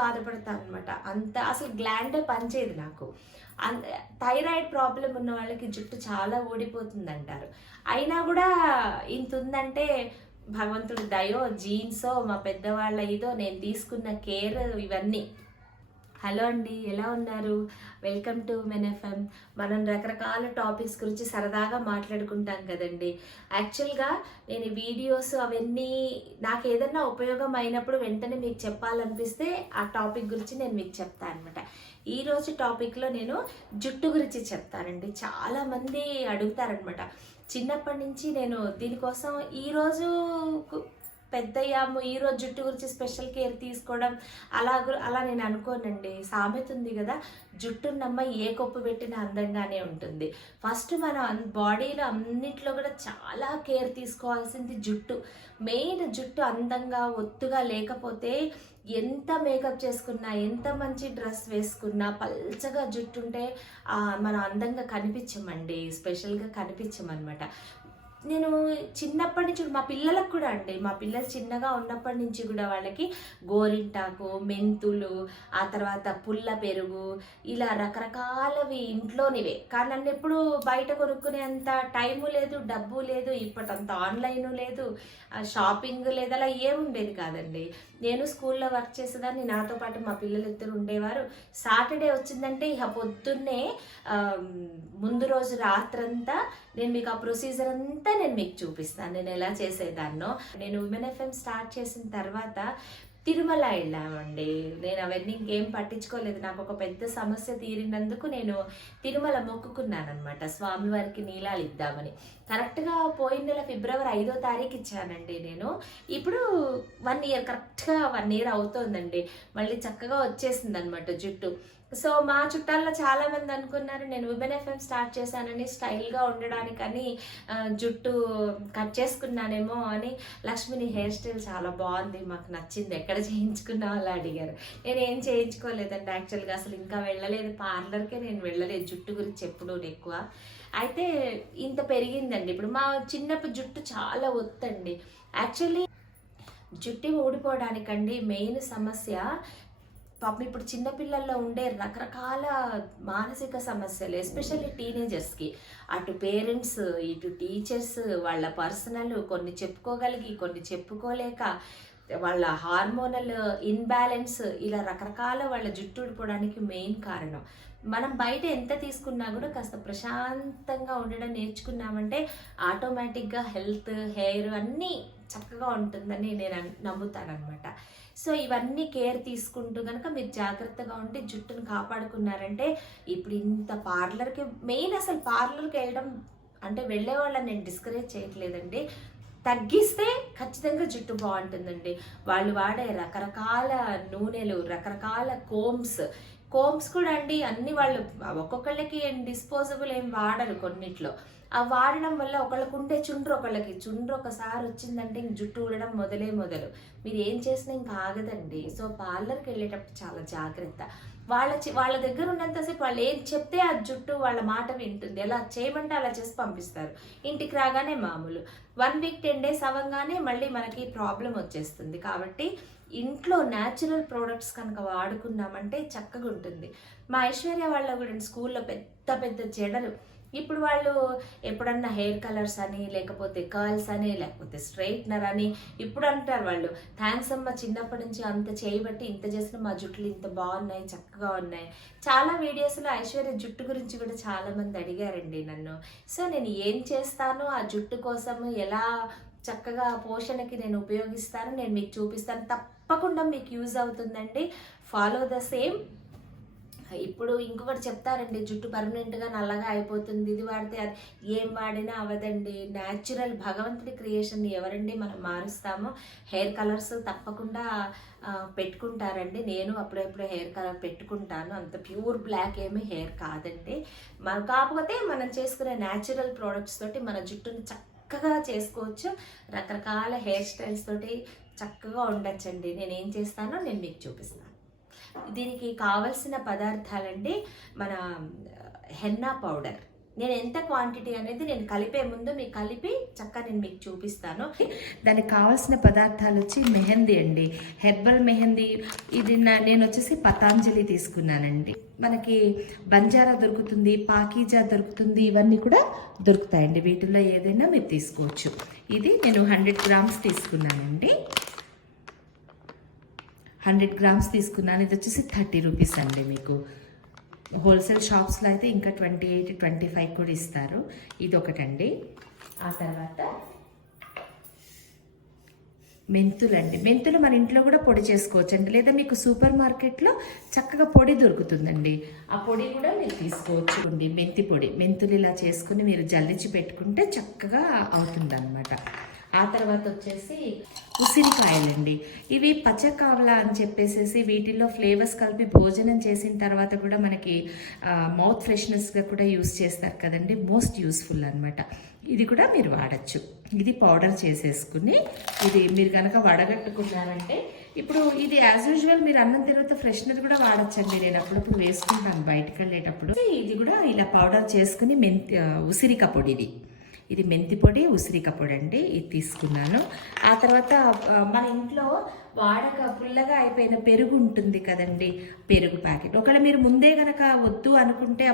బాధపడతాను అనమాట. అంత అసలు గ్లాండే పనిచేయదు నాకు. థైరాయిడ్ ప్రాబ్లం ఉన్న వాళ్ళకి జుట్టు చాలా ఊడిపోతుందంటారు. అయినా కూడా ఇంత ఉందంటే భగవంతుడి దయో, జీన్సో, మా పెద్దవాళ్ళ ఇదో, నేను తీసుకున్న కేర్, ఇవన్నీ. హలో అండి, ఎలా ఉన్నారు? వెల్కమ్ టు మెన్ఎఫ్ఎం. మనం రకరకాల టాపిక్స్ గురించి సరదాగా మాట్లాడుకుంటాం కదండి. యాక్చువల్గా నేను ఈ వీడియోస్ అవన్నీ నాకు ఏదన్నా ఉపయోగం అయినప్పుడు వెంటనే మీకు చెప్పాలనిపిస్తే ఆ టాపిక్ గురించి నేను మీకు చెప్తాను అనమాట. ఈరోజు టాపిక్లో నేను జుట్టు గురించి చెప్తానండి. చాలామంది అడుగుతారనమాట. చిన్నప్పటి నుంచి నేను దీనికోసం ఈరోజు పెద్దయ్యాము, ఈరోజు జుట్టు గురించి స్పెషల్ కేర్ తీసుకోవడం అలా నేను అనుకోనండి. సామెత ఉంది కదా, జుట్టున్నమ్మ ఏ కొప్పు పెట్టినా అందంగానే ఉంటుంది. ఫస్ట్ మన బాడీలో అన్నిట్లో కూడా చాలా కేర్ తీసుకోవాల్సింది జుట్టు. మెయిన్ జుట్టు అందంగా ఒత్తుగా లేకపోతే ఎంత మేకప్ చేసుకున్నా, ఎంత మంచి డ్రెస్ వేసుకున్నా, పల్చగా జుట్టు ఉంటే మనం అందంగా కనిపించమండి, స్పెషల్గా కనిపించమన్నమాట. నేను చిన్నప్పటి నుంచి మా పిల్లలకు కూడా అండి, మా పిల్లలు చిన్నగా ఉన్నప్పటి నుంచి కూడా వాళ్ళకి గోరింటాకు, మెంతులు, ఆ తర్వాత పుల్ల పెరుగు, ఇలా రకరకాలవి ఇంట్లోనివే. కానీ నన్ను ఎప్పుడు బయట కొనుక్కునేంత టైము లేదు, డబ్బు లేదు, ఇప్పటంత ఆన్లైన్ లేదు, షాపింగ్ లేదు, అలా ఏముండేది కాదండి. నేను స్కూల్లో వర్క్ చేసేదాన్ని, నాతో పాటు మా పిల్లలు ఇద్దరు ఉండేవారు. సాటర్డే వచ్చిందంటే ఇక పొద్దున్నే ముందు రోజు రాత్రంతా నేను మీకు ఆ ప్రొసీజర్ అంతా నేను మీకు చూపిస్తాను, నేను ఎలా చేసేదాన్నో. నేను విమెన్ ఎఫ్ఎం స్టార్ట్ చేసిన తర్వాత తిరుమల వెళ్ళామండి. నేను అవన్నీ ఇంకేం పట్టించుకోలేదు. నాకు ఒక పెద్ద సమస్య తీరినందుకు నేను తిరుమల మొక్కుకున్నాను అనమాట, స్వామివారికి నీళ్ళాలు ఇద్దామని. కరెక్ట్గా పోయిన నెల ఫిబ్రవరి 5వ తారీఖు ఇచ్చానండి నేను. ఇప్పుడు 1 ఇయర్, కరెక్ట్గా 1 ఇయర్ అవుతోందండి. మళ్ళీ చక్కగా వచ్చేసింది అనమాట జుట్టు. సో మా చుట్టాల్లో చాలామంది అనుకున్నారు నేను విమెన్ ఎఫ్ఎం స్టార్ట్ చేశానని స్టైల్గా ఉండడానికని జుట్టు కట్ చేసుకున్నానేమో అని. లక్ష్మిని హెయిర్ స్టైల్ చాలా బాగుంది, మాకు నచ్చింది, ఎక్కడ చేయించుకున్నా అలా అడిగారు. నేను ఏం చేయించుకోలేదండి యాక్చువల్గా, అసలు ఇంకా వెళ్ళలేదు పార్లర్కే, నేను వెళ్ళలేదు జుట్టు గురించి ఎప్పుడూ ఎక్కువ. అయితే ఇంత పెరిగిందండి. ఇప్పుడు మా చిన్నప్పుడు జుట్టు చాలా ఒత్తండి. యాక్చువల్లీ జుట్టు ఊడిపోవడానికండి మెయిన్ సమస్య పాపం ఇప్పుడు చిన్నపిల్లల్లో ఉండే రకరకాల మానసిక సమస్యలు, ఎస్పెషల్లీ టీనేజర్స్కి. అటు పేరెంట్స్, ఇటు టీచర్స్, వాళ్ళ పర్సనల్, కొన్ని చెప్పుకోగలిగి కొన్ని చెప్పుకోలేక, వాళ్ళ హార్మోనల్ ఇన్బ్యాలెన్స్, ఇలా రకరకాల వాళ్ళ జుట్టు ఊడిపోవడానికి మెయిన్ కారణం. మనం బయట ఎంత తీసుకున్నా కూడా కాస్త ప్రశాంతంగా ఉండడం నేర్చుకున్నామంటే ఆటోమేటిక్గా హెల్త్, హెయిర్ అన్నీ చక్కగా ఉంటుందని నేను నమ్ముతానమాట. సో ఇవన్నీ కేర్ తీసుకుంటూ కనుక మీరు జాగ్రత్తగా ఉంటే జుట్టును కాపాడుకున్నారంటే, ఇప్పుడు ఇంత పార్లర్కి, మెయిన్ అసలు పార్లర్కి వెళ్ళడం అంటే వెళ్ళే వాళ్ళని నేను డిస్కరేజ్ చేయట్లేదండి. తగ్గిస్తే ఖచ్చితంగా జుట్టు బాగుంటుందండి. వాళ్ళు వాడే రకరకాల నూనెలు, రకరకాల కోమ్స్ కూడా అండి అన్ని వాళ్ళు ఒక్కొక్కళ్ళకి డిస్పోజబుల్ ఏం వాడరు కొన్నిట్లో. ఆ వాడడం వల్ల ఒకళ్ళకు ఉండే చుండ్రు ఒకసారి వచ్చిందంటే ఇంక జుట్టు ఊడడం మొదలు. మీరు ఏం చేసినా ఇంకా ఆగదండి. సో పార్లర్కి వెళ్ళేటప్పుడు చాలా జాగ్రత్త. వాళ్ళ దగ్గర ఉన్నంతసేపు వాళ్ళు ఏం చెప్తే ఆ జుట్టు వాళ్ళ మాట వింటుంది. ఎలా చేయమంటే అలా చేసి పంపిస్తారు. ఇంటికి రాగానే మామూలు. 1 వీక్ 10 డేస్ అవ్వగానే మళ్ళీ మనకి ప్రాబ్లం వచ్చేస్తుంది. కాబట్టి ఇంట్లో న్యాచురల్ ప్రోడక్ట్స్ కనుక వాడుకున్నామంటే చక్కగా ఉంటుంది. మా ఐశ్వర్య వాళ్ళ కూడా స్కూల్లో పెద్ద జడలు. ఇప్పుడు వాళ్ళు ఎప్పుడన్నా హెయిర్ కలర్స్ అని, లేకపోతే కర్ల్స్ అని, లేకపోతే స్ట్రైట్నర్ అని ఇప్పుడు అంటారు వాళ్ళు. థ్యాంక్స్ అమ్మ, చిన్నప్పటి నుంచి అంత చేయబట్టి ఇంత చేసిన మా జుట్లు ఇంత బాగున్నాయి, చక్కగా ఉన్నాయి. చాలా వీడియోస్లో ఐశ్వర్య జుట్టు గురించి కూడా చాలామంది అడిగారండి నన్ను. సో నేను ఏం చేస్తానో ఆ జుట్టు కోసం, ఎలా చక్కగా పోషణకి నేను ఉపయోగిస్తాను, నేను మీకు చూపిస్తాను. తప్పకుండా మీకు యూజ్ అవుతుందండి. Follow the same. ఇప్పుడు ఇంకొకటి చెప్తారండి, జుట్టు పర్మనెంట్గా నల్లగా అయిపోతుంది, ఇది వాడితే అది. ఏం వాడినా అవదండి. న్యాచురల్ భగవంతుడి క్రియేషన్ ఎవరండి మనం మారుస్తామో. హెయిర్ కలర్స్ తప్పకుండా పెట్టుకుంటారండి. నేను అప్పుడెప్పుడు హెయిర్ కలర్ పెట్టుకుంటాను. అంత ప్యూర్ బ్లాక్ ఏమీ హెయిర్ కాదండి. కాకపోతే మనం చేసుకునే న్యాచురల్ ప్రోడక్ట్స్ తోటి మన జుట్టుని చక్కగా చేసుకోవచ్చు. రకరకాల హెయిర్ స్టైల్స్ తోటి చక్కగా ఉండొచ్చండి. నేనేం చేస్తానో నేను మీకు చూపిస్తాను. దీనికి కావలసిన పదార్థాలండి, మన హెన్నా పౌడర్ నేను ఎంత క్వాంటిటీ అనేది నేను కలిపే ముందు మీకు కలిపి చక్కగా నేను మీకు చూపిస్తాను. దానికి కావాల్సిన పదార్థాలు వచ్చి మెహందీ అండి, హెర్బల్ మెహందీ. ఇది నేను వచ్చేసి పతాంజలి తీసుకున్నానండి. మనకి బంజారా దొరుకుతుంది, పాకీజా దొరుకుతుంది, ఇవన్నీ కూడా దొరుకుతాయండి. వీటిల్లో ఏదైనా మీరు తీసుకోవచ్చు. ఇది నేను 100 గ్రామ్స్ తీసుకున్నానండి. 100 గ్రామ్స్ తీసుకున్నాను. ఇది వచ్చేసి 30 రూపీస్ అండి. మీకు హోల్సేల్ షాప్స్లో అయితే ఇంకా 28, 25 కూడా ఇస్తారు. ఇది ఒకటండి. ఆ తర్వాత మెంతులండి. మెంతులు మన ఇంట్లో కూడా పొడి చేసుకోవచ్చు అండి, లేదా మీకు సూపర్ మార్కెట్లో చక్కగా పొడి దొరుకుతుందండి. ఆ పొడి కూడా మీరు తీసుకోవచ్చు అండి. మెంతి పొడి, మెంతులు ఇలా చేసుకుని మీరు జల్లించి పెట్టుకుంటే చక్కగా అవుతుందన్నమాట. ఆ తర్వాత వచ్చేసి ఉసిరికాయలండి. ఇవి పచ్చకావల అని చెప్పేసి వీటిల్లో ఫ్లేవర్స్ కలిపి భోజనం చేసిన తర్వాత కూడా మనకి మౌత్ ఫ్రెష్నెస్గా కూడా యూస్ చేస్తారు కదండి. మోస్ట్ యూస్ఫుల్ అనమాట. ఇది కూడా మీరు వాడచ్చు. ఇది పౌడర్ చేసేసుకుని ఇది మీరు కనుక వడగట్టుకున్నారంటే, ఇప్పుడు ఇది యాజ్ యూజువల్ మీరు అన్నం తర్వాత ఫ్రెషనర్ కూడా వాడచ్చండి. నేను అప్పుడప్పుడు వేసుకుంటాను బయటకు వెళ్ళేటప్పుడు. ఇది కూడా ఇలా పౌడర్ చేసుకుని ఉసిరిక పొడి, ఇది మెంతి పొడి, ఉసిరిక పొడి అండి. ఇది తీసుకున్నాను. ఆ తర్వాత మన ఇంట్లో వాడక పుల్లగా అయిపోయిన పెరుగు ఉంటుంది కదండి, పెరుగు ప్యాకెట్. ఒకవేళ మీరు ముందే కనుక వద్దు అనుకుంటే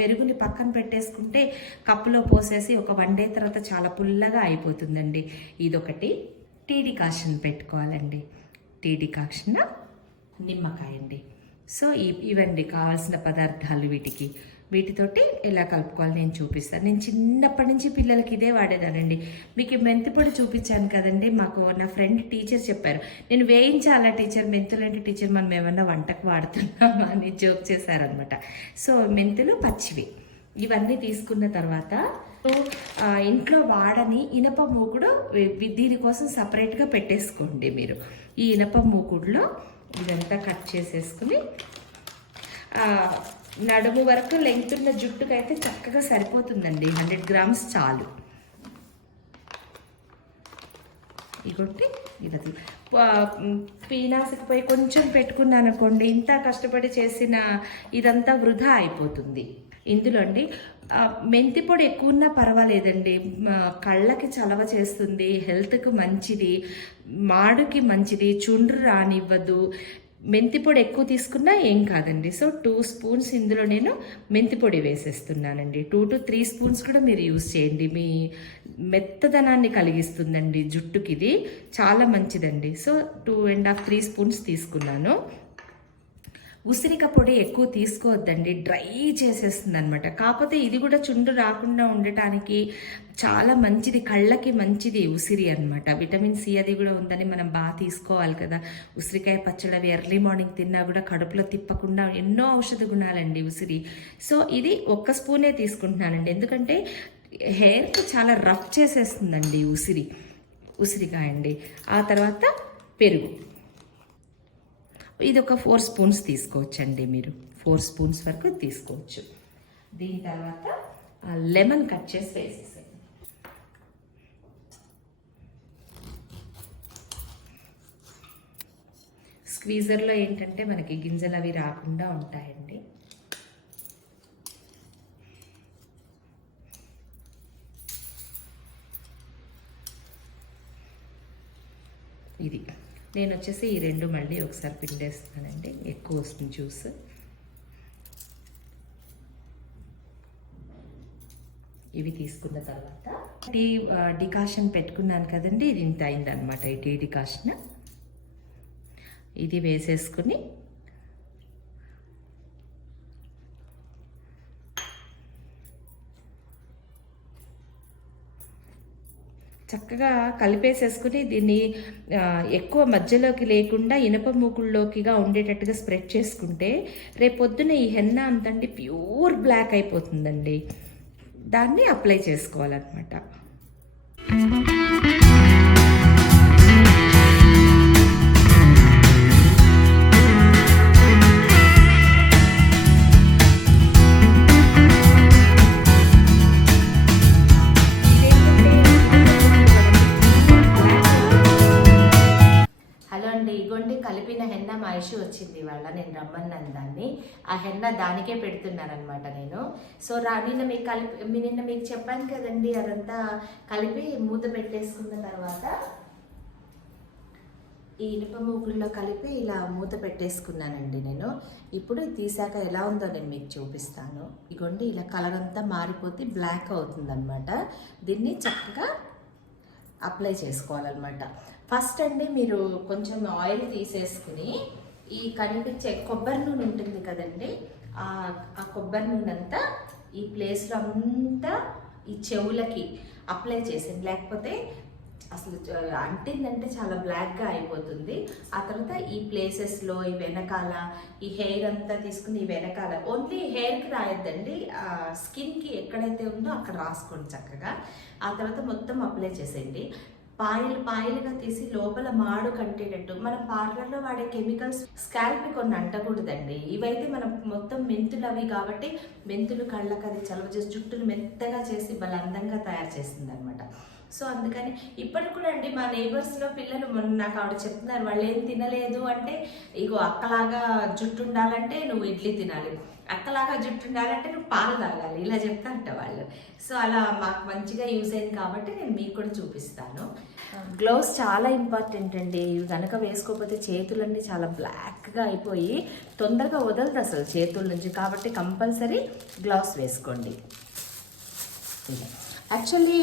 పెరుగుని పక్కన పెట్టేసుకుంటే కప్పులో పోసేసి ఒక 1 డే తర్వాత చాలా పుల్లగా అయిపోతుందండి. ఇదొకటి. టీ డికాషన్ పెట్టుకోవాలండి. టీ డికాషన్, నిమ్మకాయ అండి. సో ఇవండి కావాల్సిన పదార్థాలు. వీటితోటి ఎలా కలుపుకోవాలి నేను చూపిస్తాను. నేను చిన్నప్పటి నుంచి పిల్లలకి ఇదే వాడేదానండి. మీకు మెంతి పొడి చూపించాను కదండి, మాకు నా ఫ్రెండ్ టీచర్ చెప్పారు. నేను వేయించాలా టీచర్, మెంతులంటే టీచర్ మనం ఏమన్నా వంటకు వాడుతున్నామా అని జోక్ చేశారనమాట. సో మెంతులు పచ్చివి ఇవన్నీ తీసుకున్న తర్వాత ఇంట్లో వాడని ఇనప మూకుడు దీనికోసం సపరేట్గా పెట్టేసుకోండి మీరు. ఈ ఇనప మూకుడులో ఇదంతా కట్ చేసేసుకుని నడుము వరకు లెంగ్త్ ఉన్న జుట్టుకైతే చక్కగా సరిపోతుందండి. 100 గ్రామ్స్ చాలు. ఇగొట్టి ఇది పీనాసకి పోయి కొంచెం పెట్టుకున్నాను అనుకోండి, ఇంత కష్టపడి చేసిన ఇదంతా వృధా అయిపోతుంది. ఇందులో అండి మెంతి పొడి ఎక్కువ ఉన్నా పర్వాలేదండి. కళ్ళకి చలవ చేస్తుంది, హెల్త్కి మంచిది, మాడుకి మంచిది, చుండ్రు రానివ్వదు. మెంతి పొడి ఎక్కువ తీసుకున్నా ఏం కాదండి. సో 2 స్పూన్స్ ఇందులో నేను మెంతి పొడి వేసేస్తున్నానండి. 2 to 3 స్పూన్స్ కూడా మీరు యూజ్ చేయండి. మీ మెత్తదనాన్ని కలిగిస్తుందండి జుట్టుకి, ఇది చాలా మంచిదండి. సో 2.5, 3 స్పూన్స్ తీసుకున్నాను. ఉసిరిక పొడి ఎక్కువ తీసుకోవద్దండి, డ్రై చేసేస్తుంది అనమాట. కాకపోతే ఇది కూడా చుండు రాకుండా ఉండటానికి చాలా మంచిది, కళ్ళకి మంచిది ఉసిరి అనమాట. విటమిన్ సి అది కూడా ఉందని మనం బాగా తీసుకోవాలి కదా. ఉసిరికాయ పచ్చడి అవి ఎర్లీ మార్నింగ్ తిన్నా కూడా కడుపులో తిప్పకుండా ఎన్నో ఔషధ గుణాలండి ఉసిరి. సో ఇది 1 స్పూనే తీసుకుంటున్నానండి, ఎందుకంటే హెయిర్కి చాలా రఫ్ చేసేస్తుందండి ఉసిరికాయ అండి. ఆ తర్వాత పెరుగు, ఇది ఒక 4 స్పూన్స్ తీసుకోవచ్చండి. మీరు 4 స్పూన్స్ వరకు తీసుకోవచ్చు. దీని తర్వాత లెమన్ కట్ చేసి వేసేసాను. స్క్వీజర్లో ఏంటంటే మనకి గింజలు అవి రాకుండా ఉంటాయండి. ఇది నేను వచ్చేసి ఈ 2 మళ్ళీ ఒకసారి పిండేస్తానండి, ఎక్కువ వస్తుంది జ్యూస్. ఇవి తీసుకున్న తర్వాత టీ డికాషన్ పెట్టుకున్నాను కదండి, ఇది ఇంత అయిందనమాట. ఈ టీ డికాషన్ ఇది వేసేసుకుని చక్కగా కలిపేసేసుకుని దీన్ని ఎక్కువ మధ్యలోకి లేకుండా ఇనప మూకుల్లోకిగా ఉండేటట్టుగా స్ప్రెడ్ చేసుకుంటే రేపొద్దున ఈ హెన్నా అంతండి ప్యూర్ బ్లాక్ అయిపోతుందండి. దాన్ని అప్లై చేసుకోవాలన్నమాట. కలిపిన హెన్న మా ఐషు వచ్చింది ఇవాళ, నేను రమ్మన్నాను దాన్ని. ఆ హెన్న దానికే పెడుతున్నానమాట నేను. సో నిన్న మీకు చెప్పాను కదండి, అదంతా కలిపి మూత పెట్టేసుకున్న తర్వాత ఈ ఇనుప మూకుల్లో కలిపి ఇలా మూత పెట్టేసుకున్నానండి నేను. ఇప్పుడు తీసాక ఎలా ఉందో నేను మీకు చూపిస్తాను. ఇగోండి ఇలా కలర్ అంతా మారిపోతే బ్లాక్ అవుతుందన్నమాట. దీన్ని చక్కగా అప్లై చేసుకోవాలన్నమాట. ఫస్ట్ అండి మీరు కొంచెం ఆయిల్ తీసేసుకుని ఈ కనిపించే కొబ్బరి నూనె ఉంటుంది కదండి, ఆ కొబ్బరి నూనె అంతా ఈ ప్లేస్లో అంతా ఈ చెవులకి అప్లై చేసింది, లేకపోతే అసలు అంటిందంటే చాలా బ్లాక్గా అయిపోతుంది. ఆ తర్వాత ఈ ప్లేసెస్లో ఈ వెనకాల ఈ హెయిర్ అంతా తీసుకుని ఈ వెనకాల ఓన్లీ హెయిర్కి రాయొద్దండి, స్కిన్కి ఎక్కడైతే ఉందో అక్కడ రాసుకోండి చక్కగా. ఆ తర్వాత మొత్తం అప్లై చేసేయండి. పాయలుగా తీసి లోపల మాడు కంటేటట్టు. మనం పార్లర్లో వాడే కెమికల్స్ స్కాల్ప్కి కొన్ని అంటకూడదండి. ఇవైతే మనం మొత్తం మెంతులు అవి కాబట్టి మెంతులు కళ్ళకి అది చలవ చేసి జుట్టును మెత్తగా చేసి బలందంగా తయారు చేస్తుంది అనమాట. సో అందుకని ఇప్పటికి కూడా అండి మా నేబర్స్లో పిల్లలు నాకు ఆవిడ చెప్తున్నారు, వాళ్ళు ఏం తినలేదు అంటే, ఇగో అక్కలాగా జుట్టు ఉండాలంటే నువ్వు ఇడ్లీ తినాలి, అక్కలాగా జుట్టు ఉండాలంటే నువ్వు పాలు తాగాలి, ఇలా చెప్తారంట వాళ్ళు. సో అలా మాకు మంచిగా యూజ్ అయింది కాబట్టి నేను మీకు కూడా చూపిస్తాను. గ్లౌస్ చాలా ఇంపార్టెంట్ అండి. ఇవి కనుక వేసుకోకపోతే చేతులన్నీ చాలా బ్లాక్గా అయిపోయి తొందరగా వదలదు అసలు చేతుల నుంచి. కాబట్టి కంపల్సరీ గ్లౌస్ వేసుకోండి. యాక్చువల్లీ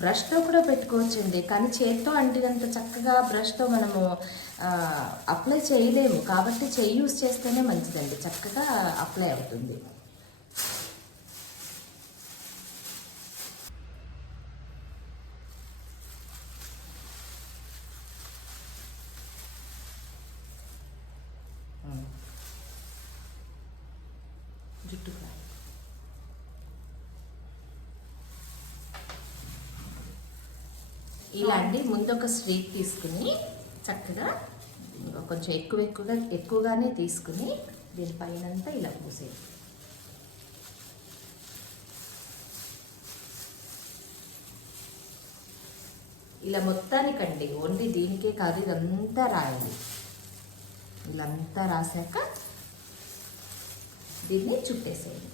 బ్రష్తో కూడా పెట్టుకోవచ్చండి, కానీ చేత్తో అంటినంత చక్కగా బ్రష్తో మనము అప్లై చేయలేము. కాబట్టి చెయ్యి యూస్ చేస్తేనే మంచిదండి, చక్కగా అప్లై అవుతుంది. జుట్టు ఇలా అండి. ముందు ఒక స్ట్రీక్ తీసుకుని చక్కగా కొంచెం ఎక్కువగానే తీసుకుని దీనిపైనంతా ఇలా పూసేది. ఇలా మొత్తానికండి, ఓన్లీ దీనికే కాదు, ఇదంతా రాయాలి. ఇలా అంతా రాశాక దీన్ని చుట్టేసేయండి.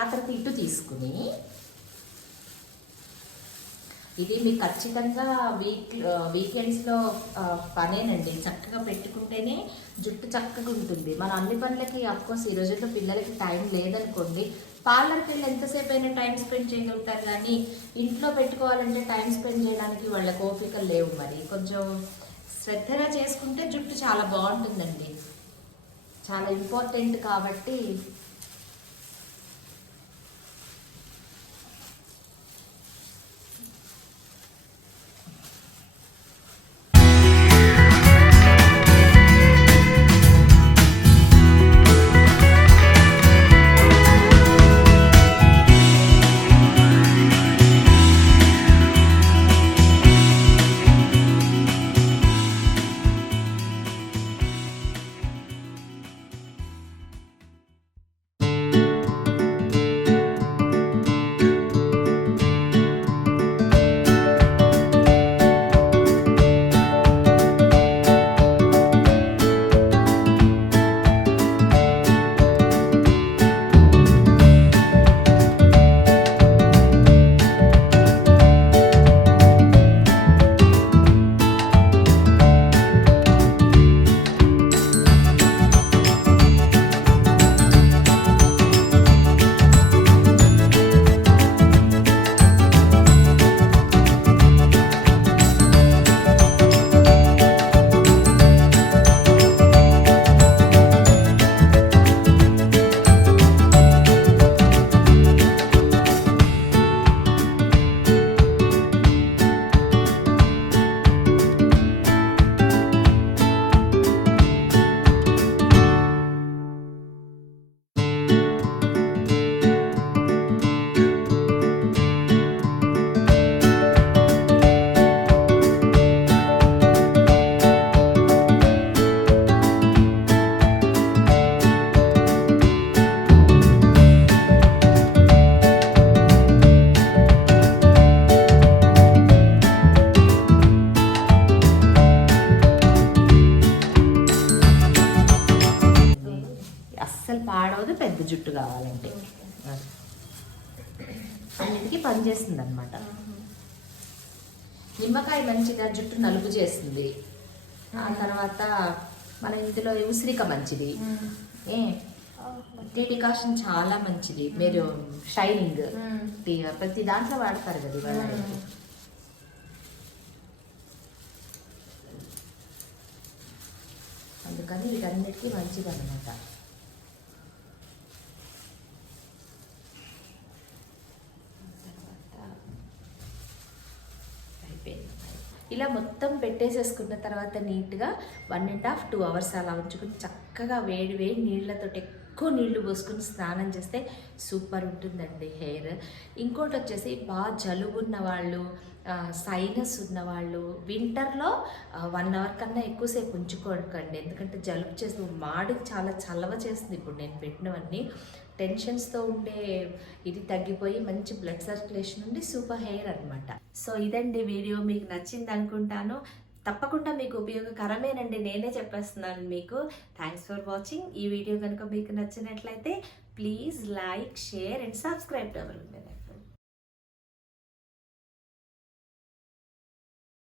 ఆ తర్వాత ఇటు తీసుకుని, ఇది మీకు ఖచ్చితంగా వీకెండ్స్లో పనేనండి. చక్కగా పెట్టుకుంటేనే జుట్టు చక్కగా ఉంటుంది. మన అన్ని పనులకి అఫ్కోర్స్ ఈ రోజుల్లో పిల్లలకి టైం లేదనుకోండి, పార్లర్కి వెళ్ళి ఎంతసేపు అయినా టైం స్పెండ్ చేయగలుగుతారు, కానీ ఇంట్లో పెట్టుకోవాలంటే టైం స్పెండ్ చేయడానికి వాళ్ళకి ఓపికలు లేవు. మరి కొంచెం శ్రద్ధగా చేసుకుంటే జుట్టు చాలా బాగుంటుందండి, చాలా ఇంపార్టెంట్ కాబట్టి. అన్నిటికీ పనిచేస్తుంది అనమాట. నిమ్మకాయ మంచిగా జుట్టు నలుపు చేస్తుంది. ఆ తర్వాత మన ఇందులో ఉసిరిక మంచిది, టీ డికాషన్ చాలా మంచిది. మీరు షైనింగ్ టీ ప్రతి దాంట్లో వాడతారు కదా ఇవాళ. అందుకని వీటన్నిటికీ మంచిది అనమాట. ఇలా మొత్తం పెట్టేసేసుకున్న తర్వాత నీట్గా 1.5 to 2 hours అలా ఉంచుకుని చక్కగా వేడి వేడి నీళ్ళతో ఎక్కువ నీళ్లు పోసుకుని స్నానం చేస్తే సూపర్ ఉంటుందండి హెయిర్. ఇంకోటి వచ్చేసి బాగా జలుబు ఉన్న వాళ్ళు, సైనస్ ఉన్నవాళ్ళు వింటర్లో 1 hour కన్నా ఎక్కువసేపు ఉంచుకోకండి. ఎందుకంటే జలుబు చేస్తుంది, మాడికి చాలా చలవ చేస్తుంది. ఇప్పుడు నేను పెట్టినవన్నీ టెన్షన్స్తో ఉండే ఇది తగ్గిపోయి మంచి బ్లడ్ సర్క్యులేషన్ ఉండి సూపర్ హెయిర్ అనమాట. సో ఇదండి వీడియో, మీకు నచ్చింది అనుకుంటాను. తప్పకుండా మీకు ఉపయోగకరమేనండి, నేనే చెప్పేస్తున్నాను మీకు. Thanks for watching. ఈ వీడియో కనుక మీకు నచ్చినట్లయితే please like, share and subscribe to our channel.